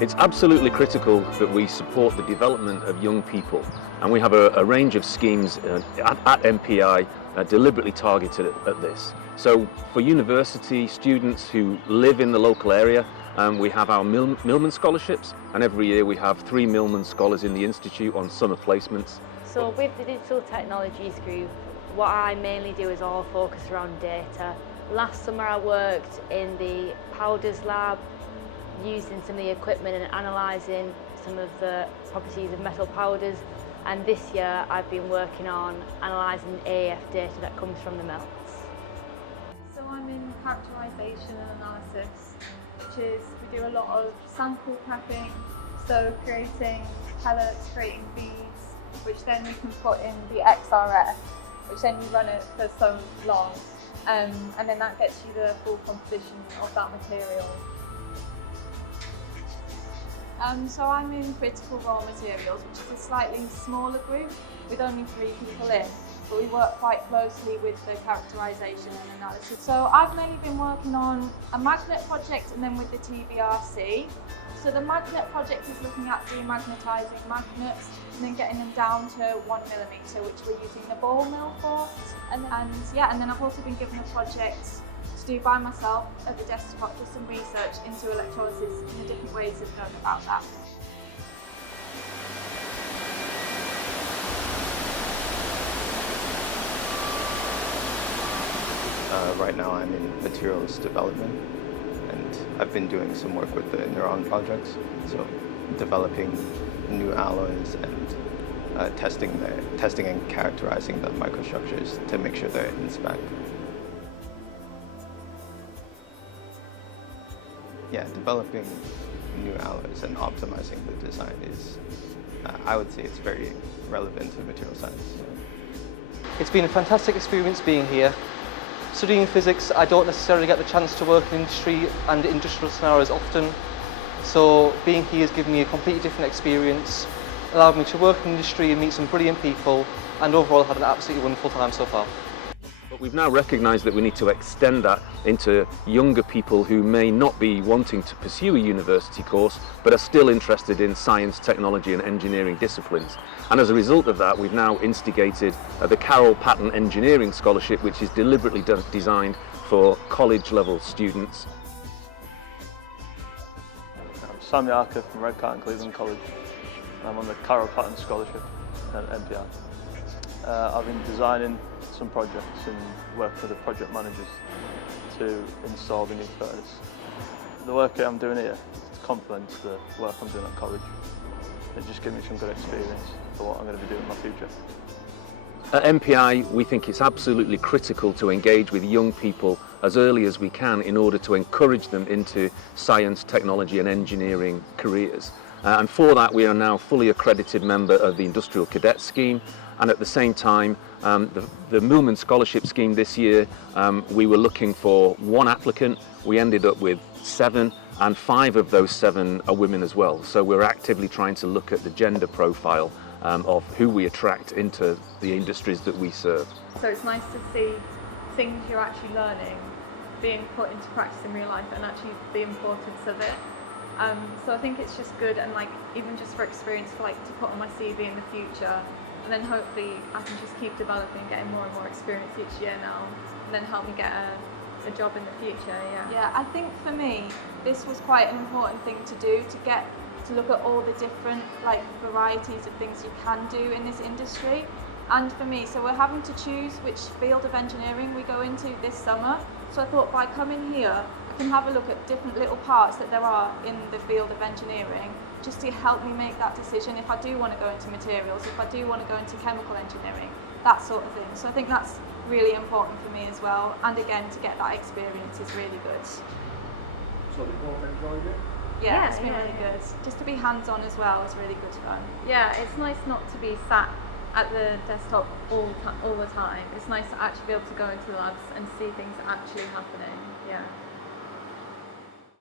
It's absolutely critical that we support the development of young people, and we have a range of schemes at MPI deliberately targeted at this. So for university students who live in the local area, we have our Millman scholarships, and every year we have 3 Millman scholars in the Institute on summer placements. So with the Digital Technologies group, what I mainly do is all focus around data. Last summer I worked in the powders lab, using some of the equipment and analysing some of the properties of metal powders, and this year I've been working on analysing AAF data that comes from the melts. So I'm in characterisation and analysis, which is we do a lot of sample prepping, so creating pellets, creating beads, which then you can put in the XRF, which then you run it for so long, and then that gets you the full composition of that material. So I'm in critical raw materials, which is a slightly smaller group with only 3 people in, but we work quite closely with the characterisation and analysis. So I've mainly been working on a magnet project and then with the TBRC. So the magnet project is looking at demagnetising magnets and then getting them down to 1mm, which we're using the ball mill for. And then I've also been given a project to do by myself at the desktop with some research into electrolysis and the different ways of going about that. Right now I'm in materials development, and I've been doing some work with the Neuron projects, so developing new alloys and testing and characterizing the microstructures to make sure they're in spec. Yeah, developing new alloys and optimizing the design is, I would say it's very relevant to material science. It's been a fantastic experience being here. Studying physics, I don't necessarily get the chance to work in industry and industrial scenarios often, so being here has given me a completely different experience, allowed me to work in industry and meet some brilliant people, and overall had an absolutely wonderful time so far. But we've now recognised that we need to extend that into younger people who may not be wanting to pursue a university course, but are still interested in science, technology and engineering disciplines. And as a result of that, we've now instigated the Carroll Patent Engineering Scholarship, which is deliberately designed for college-level students. I'm Sam Yarker from Redcar and Cleveland College. I'm on the Carroll Patent Scholarship at MPI. I've been designing some projects and working with the project managers to install the new furnace. The work that I'm doing here complements the work I'm doing at college. It just gives me some good experience for what I'm going to be doing in my future. At MPI, we think it's absolutely critical to engage with young people as early as we can in order to encourage them into science, technology and engineering careers. And for that, we are now a fully accredited member of the Industrial Cadet Scheme. And at the same time, the Millman Scholarship Scheme this year, we were looking for 1 applicant. We ended up with 7, and 5 of those 7 are women as well. So we're actively trying to look at the gender profile of who we attract into the industries that we serve. So it's nice to see things you're actually learning being put into practice in real life and actually the importance of it. So I think it's just good, and like even just for experience, for like to put on my CV in the future, and then hopefully I can just keep developing, getting more and more experience each year now, and then help me get a job in the future. Yeah, I think for me this was quite an important thing to do, to get to look at all the different like varieties of things you can do in this industry. And for me, so we're having to choose which field of engineering we go into this summer. So I thought by coming here, I can have a look at different little parts that there are in the field of engineering, just to help me make that decision if I do want to go into materials, if I do want to go into chemical engineering, that sort of thing. So I think that's really important for me as well. And again, to get that experience is really good. So you both enjoyed it? Yeah, it's been really good. Just to be hands-on as well is really good fun. Yeah, it's nice not to be sat at the desktop all the time. It's nice to actually be able to go into the labs and see things actually happening. Yeah.